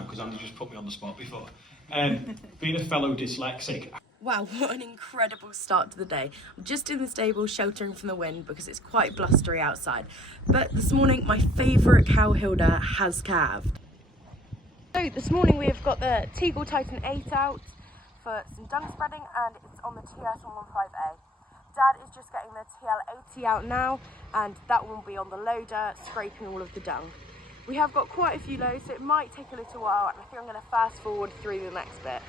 now because Andy just put me on the spot before. Being a fellow dyslexic. Wow, what an incredible start to the day. I'm just in the stable sheltering from the wind because it's quite blustery outside. But this morning my favourite cow Hilda has calved. So this morning we have got the Teagle Titan 8 out for some dung spreading and it's on the TS115A. Dad is just getting the TL80 out now and that one will be on the loader scraping all of the dung. We have got quite a few loads so it might take a little while and I think I'm going to fast forward through the next bit.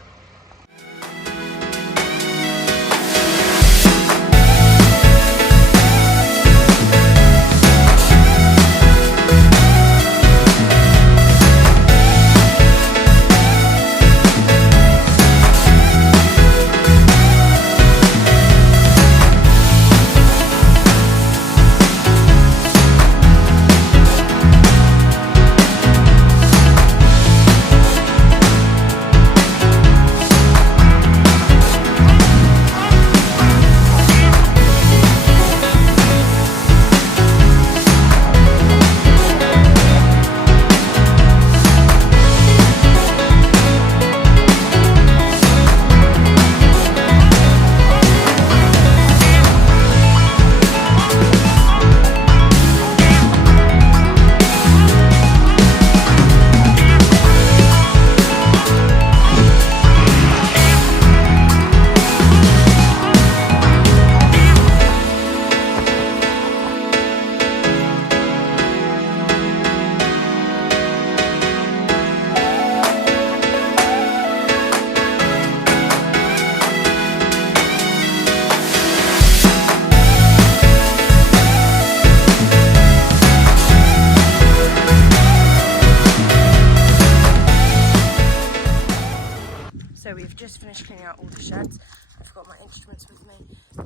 So we've just finished cleaning out all the sheds. I've got my instruments with me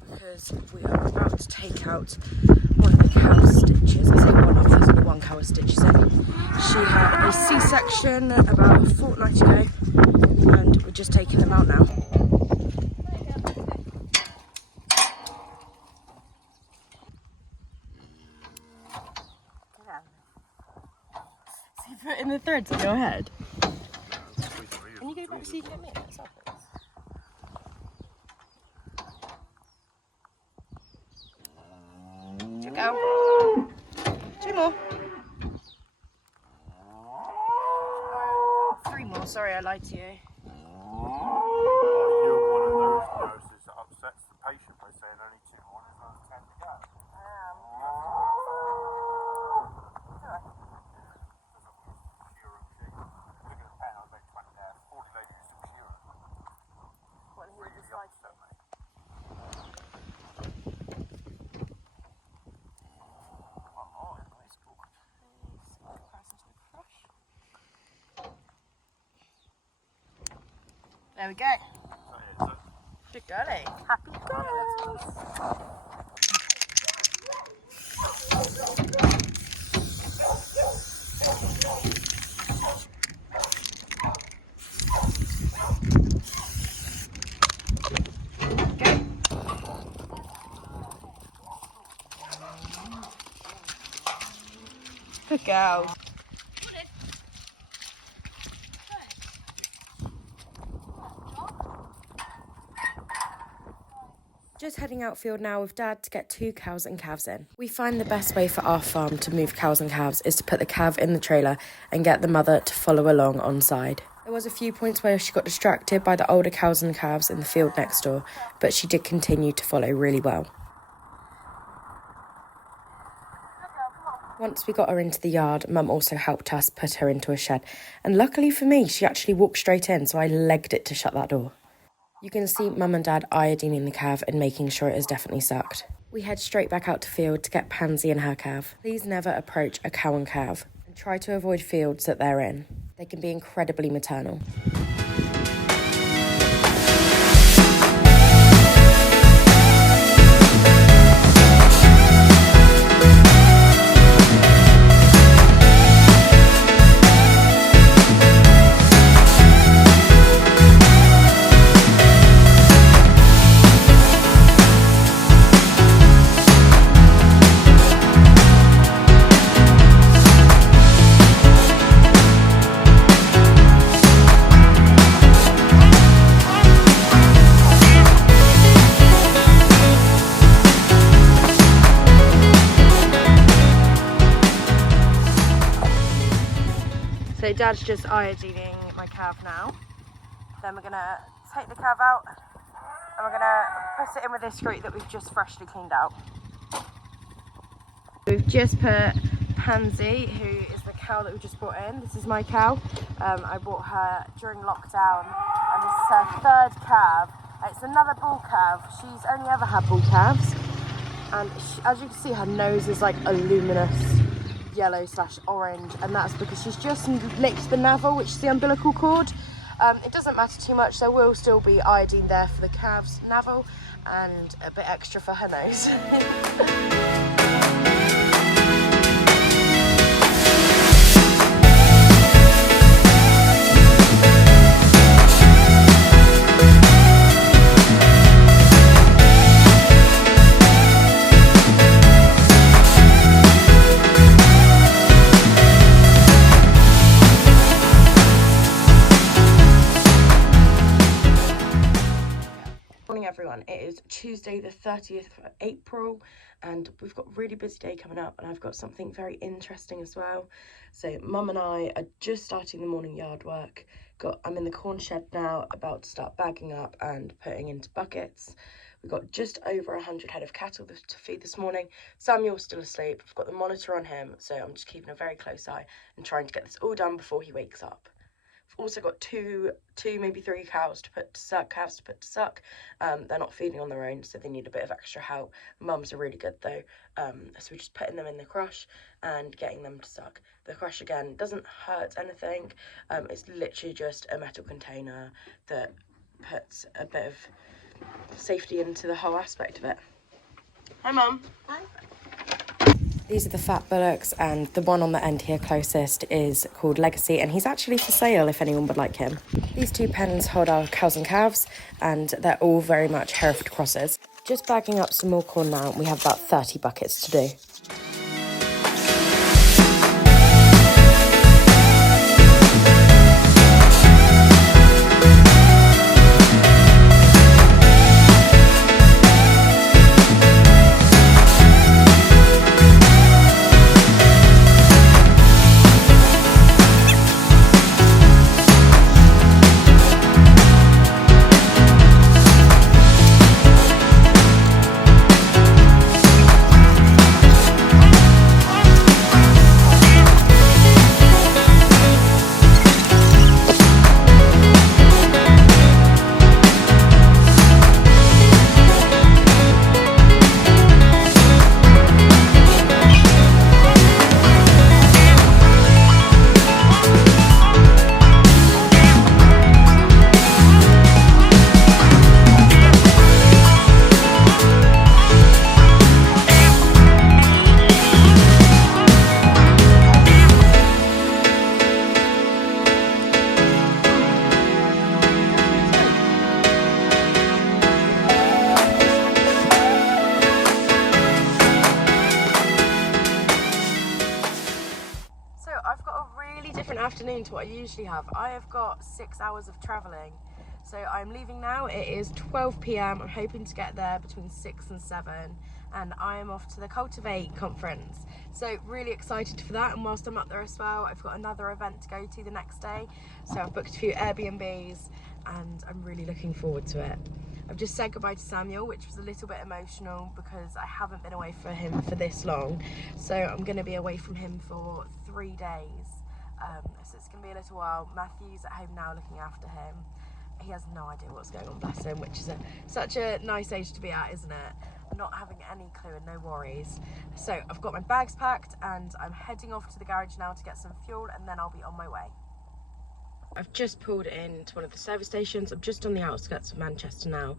because we are about to take out one of the cow stitches. I say one of, there's only one cow with stitches in. She had a C-section about a fortnight ago and we're just taking them out now. So you put in the threads on your head? Can you go back so you can get me? Go. 2 more. 3 more, sorry I lied to you. Oh, you're one of those nurses that upsets the patient by saying only 2 more and there's only 10 to go. Look at the pen, I was like 20 there, 40 later you're still shearing. What, he really upset me? There we go. Good girlie. Happy days. Good girl. Just heading outfield now with Dad to get 2 cows and calves in. We find the best way for our farm to move cows and calves is to put the calf in the trailer and get the mother to follow along on side. There was a few points where she got distracted by the older cows and calves in the field next door, but she did continue to follow really well. Once we got her into the yard, Mum also helped us put her into a shed, and luckily for me, she actually walked straight in, so I legged it to shut that door. You can see Mum and Dad iodining the calf and making sure it is definitely sucked. We head straight back out to field to get Pansy and her calf. Please never approach a cow and calf and try to avoid fields that they're in. They can be incredibly maternal. Dad's just iodining my calf now. Then we're gonna take the calf out and we're gonna put it in with this screte that we've just freshly cleaned out. We've just put Pansy, who is the cow that we just brought in. This is my cow. I bought her during lockdown, and this is her third calf. It's another bull calf. She's only ever had bull calves, and as you can see, her nose is like a luminous yellow/orange, and that's because she's just licked the navel, which is the umbilical cord. It doesn't matter too much. There will still be iodine there for the calf's navel, and a bit extra for her nose. Morning everyone, it is Tuesday the 30th of April and we've got a really busy day coming up, and I've got something very interesting as well. So Mum and I are just starting the morning yard work. I'm in the corn shed now, about to start bagging up and putting into buckets. We've got just over 100 head of cattle to feed this morning. Samuel's still asleep. I've got the monitor on him, so I'm just keeping a very close eye and trying to get this all done before he wakes up. I've also got two, maybe three calves to put to suck. They're not feeding on their own, so they need a bit of extra help. Mums are really good though, so we're just putting them in the crush and getting them to suck. The crush, again, doesn't hurt anything. It's literally just a metal container that puts a bit of safety into the whole aspect of it. Hi Mum. Hi. These are the fat bullocks, and the one on the end here closest is called Legacy, and he's actually for sale if anyone would like him. These two pens hold our cows and calves, and they're all very much Hereford crosses. Just bagging up some more corn now, and we have about 30 buckets to do. Afternoon to what I usually have. I have got 6 hours of travelling, so I'm leaving now. It is 12 p.m. I'm hoping to get there between 6 and 7, and I am off to the Cultivate conference, so really excited for that. And whilst I'm up there as well, I've got another event to go to the next day, so I've booked a few Airbnbs and I'm really looking forward to it. I've just said goodbye to Samuel, which was a little bit emotional because I haven't been away from him for this long, so I'm going to be away from him for 3 days. So it's going to be a little while. Matthew's at home now looking after him. He has no idea what's going on, bless him, which is such a nice age to be at, isn't it? Not having any clue and no worries. So I've got my bags packed and I'm heading off to the garage now to get some fuel, and then I'll be on my way. I've just pulled in to one of the service stations. I'm just on the outskirts of Manchester now,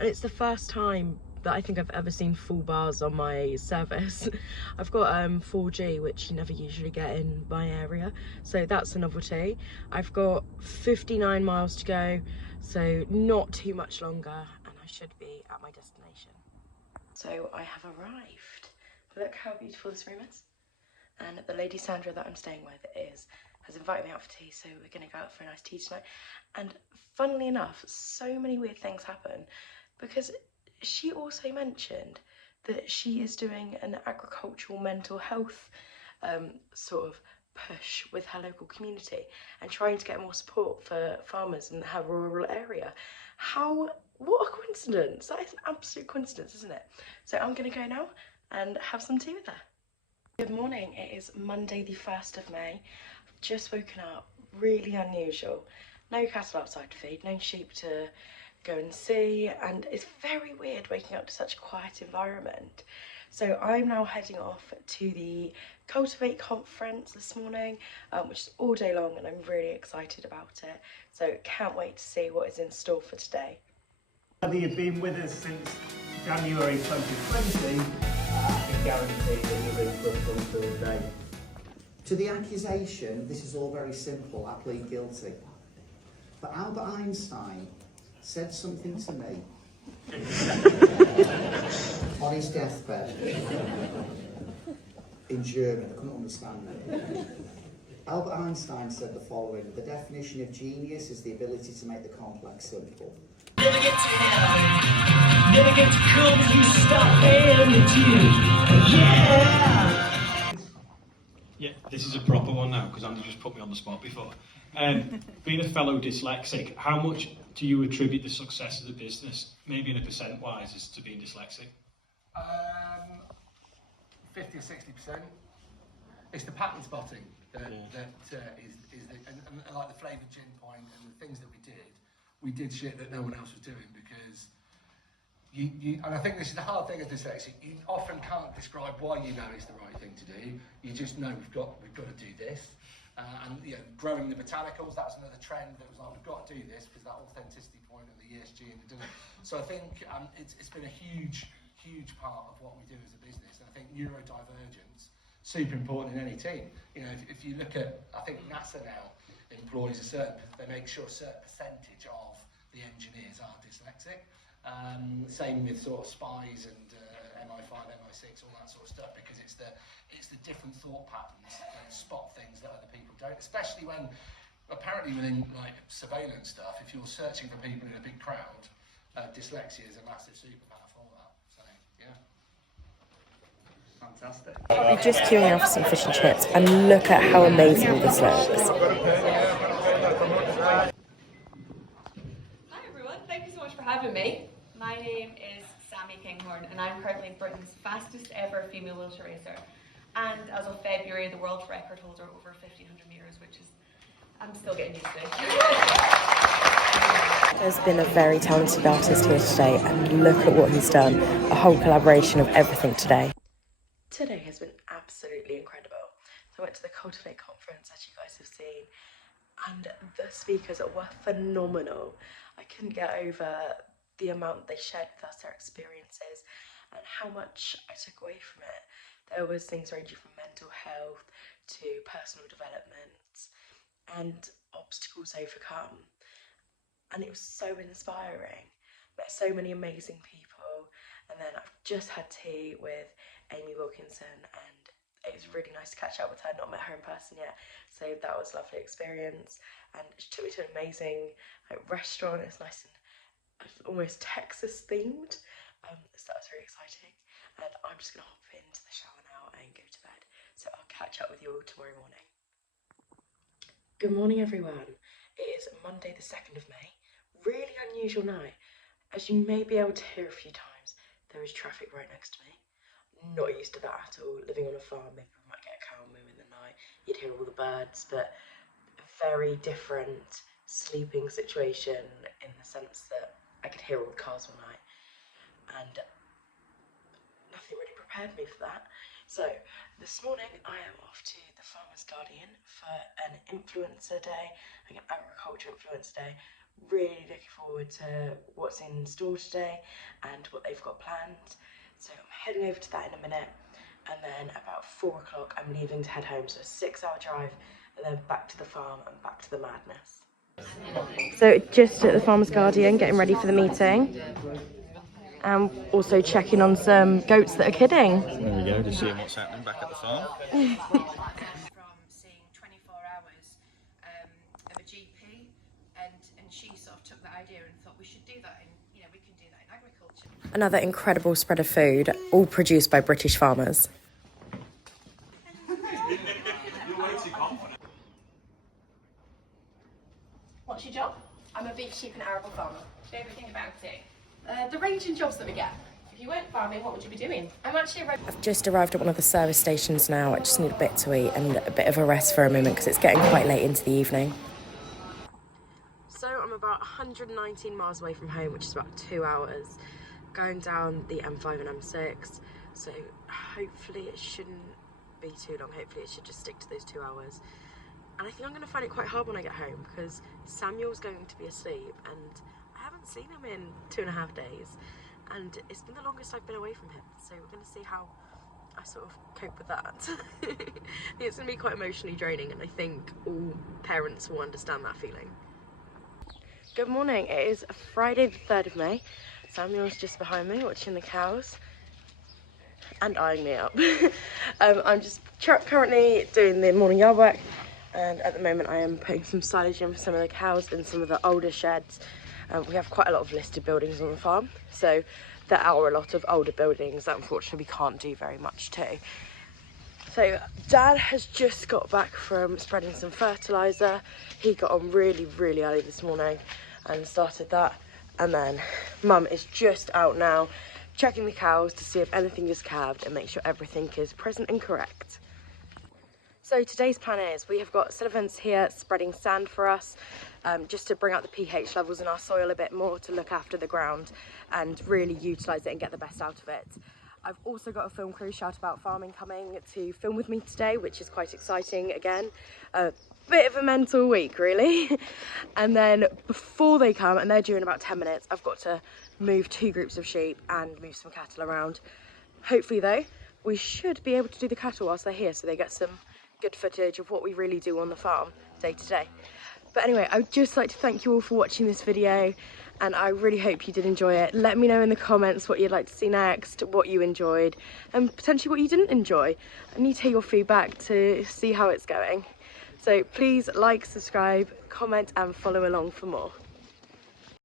and it's the first time that I think I've ever seen full bars on my service. I've got 4G, which you never usually get in my area, so that's a novelty. I've got 59 miles to go, so not too much longer, and I should be at my destination. So I have arrived. Look how beautiful this room is. And the lady Sandra that I'm staying with has invited me out for tea, so we're going to go out for a nice tea tonight. And funnily enough, so many weird things happen, because she also mentioned that she is doing an agricultural mental health sort of push with her local community and trying to get more support for farmers in her rural area. What a coincidence. That is an absolute coincidence, isn't it? So I'm going to go now and have some tea with her. Good morning. It is Monday the 1st of May. I've just woken up. Really unusual. No cattle outside to feed, no sheep to go and see, and it's very weird waking up to such a quiet environment. So I'm now heading off to the Cultivate conference this morning, which is all day long, and I'm really excited about it. So can't wait to see what is in store for today. Whether you've been with us since January 2020, I can guarantee that you're in for a fun-filled day. To the accusation, this is all very simple, I plead guilty. But Albert Einstein said something to me on his deathbed in German. I couldn't understand it. Albert Einstein said the following: the definition of genius is the ability to make the complex simple. Never get to hell, never get to come if you stop and the yeah! Yeah, this is a proper one now because Andy just put me on the spot before. Being a fellow dyslexic, how much do you attribute the success of the business, maybe in a percent wise, is to being dyslexic? 50 or 60%. It's the pattern spotting that is and like the flavoured gin point and the things that we did shit that no one else was doing because you and I think this is the hard thing as dyslexic. You often can't describe why you know it's the right thing to do. You just know we've got to do this. And you know, growing the botanicals, that's another trend that was like, we've got to do this because that authenticity point and the ESG and the doing. So I think it's been a huge part of what we do as a business. And I think neurodivergence, super important in any team. You know, if you look at, I think NASA now employs they make sure a certain percentage of the engineers are dyslexic. Same with sort of spies and MI5, MI6, all that sort of stuff, because it's the different thought patterns that spot things that other people don't, especially when apparently within like surveillance stuff, if you're searching for people in a big crowd, dyslexia is a massive superpower for that. So yeah, fantastic. We're just queuing up for some fish and chips, and look at how amazing this looks. Hi everyone, thank you so much for having me. My name is Sammy Kinghorn and I'm currently Britain's fastest ever female ultra racer, and as of February the world record holder over 1500 metres, which is, I'm still getting used to it. There's been a very talented artist here today, and look at what he's done. A whole collaboration of everything today. Today has been absolutely incredible. So I went to the Cultivate conference, as you guys have seen, and the speakers were phenomenal. I couldn't get over the amount they shared with us, their experiences, and how much I took away from it. There was things ranging from mental health to personal development and obstacles overcome. And it was so inspiring. Met so many amazing people, and then I've just had tea with Amy Wilkinson, and it was really nice to catch up with her. Not met her in person yet, so that was a lovely experience. And she took me to an amazing restaurant. It's nice and almost Texas themed, so that was really exciting. And I'm just going to hop into the shower now and go to bed, so I'll catch up with you all tomorrow morning. Good morning everyone. It is Monday the 2nd of May. Really unusual night. As you may be able to hear a few times, there is traffic right next to me. Not used to that at all. Living on a farm, maybe we might get a cow moo in the night, you'd hear all the birds, but a very different sleeping situation in the sense that I could hear all the cars all night, and nothing really prepared me for that. So this morning I am off to the Farmer's Guardian for an influencer day, like an agriculture influencer day. Really looking forward to what's in store today and what they've got planned. So I'm heading over to that in a minute, and then about 4 o'clock I'm leaving to head home, so a 6-hour drive, and then back to the farm and back to the madness. So just at the Farmer's Guardian, getting ready for the meeting, and also checking on some goats that are kidding. There we go, just seeing what's happening back at the farm. From seeing 24 hours of a GP, and she sort of took that idea and thought we should do that in, we can do that in agriculture. Another incredible spread of food, all produced by British farmers. You're way too confident. What's your job? I'm a beef, sheep and arable farmer. Everything about it. The range in jobs that we get. If you weren't farming, what would you be doing? I've just arrived at one of the service stations now. I just need a bit to eat and a bit of a rest for a moment because it's getting quite late into the evening. So I'm about 119 miles away from home, which is about 2 hours, going down the M5 and M6. So hopefully it shouldn't be too long. Hopefully it should just stick to those 2 hours. And I think I'm going to find it quite hard when I get home because Samuel's going to be asleep and I haven't seen him in 2.5 days. And it's been the longest I've been away from him. So we're going to see how I sort of cope with that. It's going to be quite emotionally draining and I think all parents will understand that feeling. Good morning. It is Friday the 3rd of May. Samuel's just behind me watching the cows and eyeing me up. I'm just currently doing the morning yard work. And at the moment I am putting some silage in for some of the cows in some of the older sheds. We have quite a lot of listed buildings on the farm, so there are a lot of older buildings that unfortunately we can't do very much to. So Dad has just got back from spreading some fertiliser. He got on really early this morning and started that. And then Mum is just out now checking the cows to see if anything is calved and make sure everything is present and correct. So today's plan is we have got Sullivans here spreading sand for us just to bring out the pH levels in our soil a bit more, to look after the ground and really utilise it and get the best out of it. I've also got a film crew, Shout About Farming, coming to film with me today, which is quite exciting again. A bit of a mental week really. And then before they come, and they're due in about 10 minutes, I've got to move 2 groups of sheep and move some cattle around. Hopefully though, we should be able to do the cattle whilst they're here so they get some good footage of what we really do on the farm day to day. But anyway, I would just like to thank you all for watching this video and I really hope you did enjoy it. Let me know in the comments what you'd like to see next, what you enjoyed and potentially what you didn't enjoy. I need to hear your feedback to see how it's going. So please like, subscribe, comment and follow along for more.